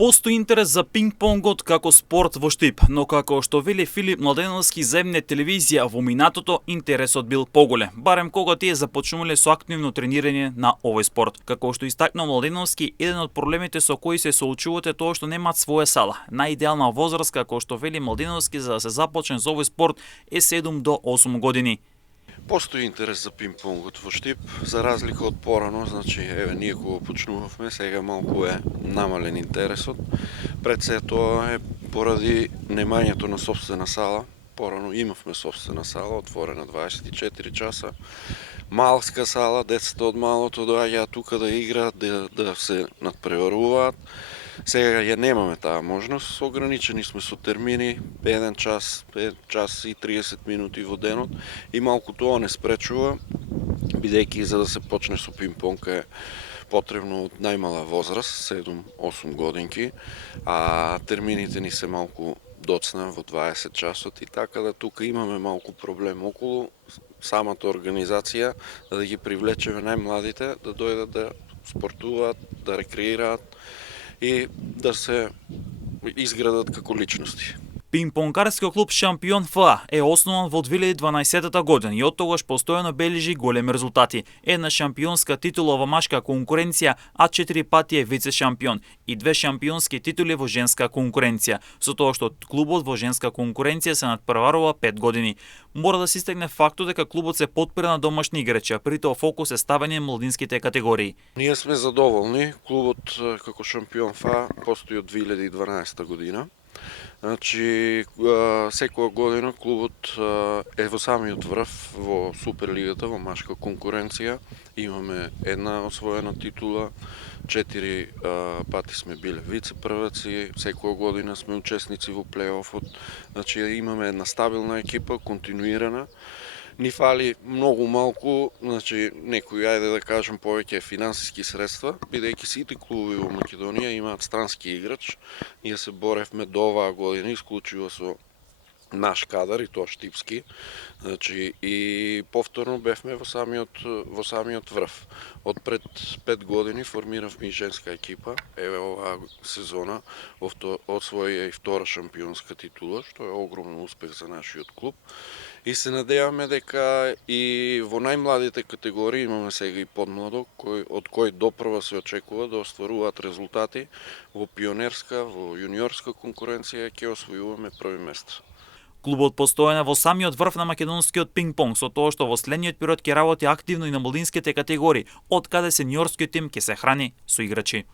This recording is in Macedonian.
Постои интерес за пинг-понгот како спорт во Штип, но како што вели Филип Младеновски за МНЕТ телевизија, во минатото интересот бил поголем, барем кога тие започнале со активно тренирање на овој спорт. Како што истакнал Младеновски, еден од проблемите со кои се соочуваат е тоа што немаат своја сала. Најидеална возраст, како што вели Младеновски, за да се започне за овој спорт е 7 до 8 години. Постои интерес за пинг-понгот во Штип, за разлика од порано, значи еве ние кога почнувавме, сега малку е намален интересот. Пред се тоа е поради немањето на сопствена сала. Порано имавме сопствена сала, отворена 24 часа. Малска сала, децата од малото доаѓаат тука да играат, да се надпреваруваат. Сега ја немаме таа можност, ограничени сме со термини, 1 час, 1 час и 30 минути во денот и малку тоа не спречува, бидејќи за да се почне со пинг-понг е потребно од најмала возраст, 7-8 годинки, а термините ни се малку доцна во 20 часот и така да тука имаме малку проблем околу самата организација, да ги привлечеме најмладите, да дојдат да спортуваат, да рекреираат и да се изградат како личности. Пинг-понгарскиот клуб Шампион ФА е основан во 2012 година и оттогаш постојано бележи големи резултати. Една шампионска титула во машка конкуренција, а 4 пати е вице-шампион и 2 шампионски титули во женска конкуренција, со тоа што клубот во женска конкуренција се надпреварува 5 години. Мора да се истакне фактот дека клубот се потпира на домашни играчи, а при тоа фокус е ставен на младинските категории. Ние сме задоволни, клубот како Шампион ФА постои од 2012 година. Значи, секоја година клубот е во самиот врв во Суперлигата, во машка конкуренција. Имаме една освоена титула, 4 пати сме биле вице-прваци, секоја година сме учесници во плейофот. Значи, имаме една стабилна екипа, континуирана. Ни фали многу малку, значи некои, ајде да кажем, повеќе финансиски средства, бидејќи сите клубови во Македонија имаат странски играч. Ние се боревме до оваа година исклучиво со наш кадар и тоа штипски. Значи и повторно бевме во самиот врв. Од пред 5 години формиравме и женска екипа. Еве оваа сезона освоија и втора шампионска титула, што е огромен успех за нашиот клуб. И се надеваме дека и во најмладите категории имаме сега и подмладок, од кој допрва се очекува да остваруваат резултати во пионерска, во јуниорска конкуренција, ќе освојуваме први место. Клубот постојано во самиот врв на македонскиот пинг-понг, со тоа што во следниот период ќе работи активно и на младинските категории, од каде сениорскиот тим ќе се храни со играчи.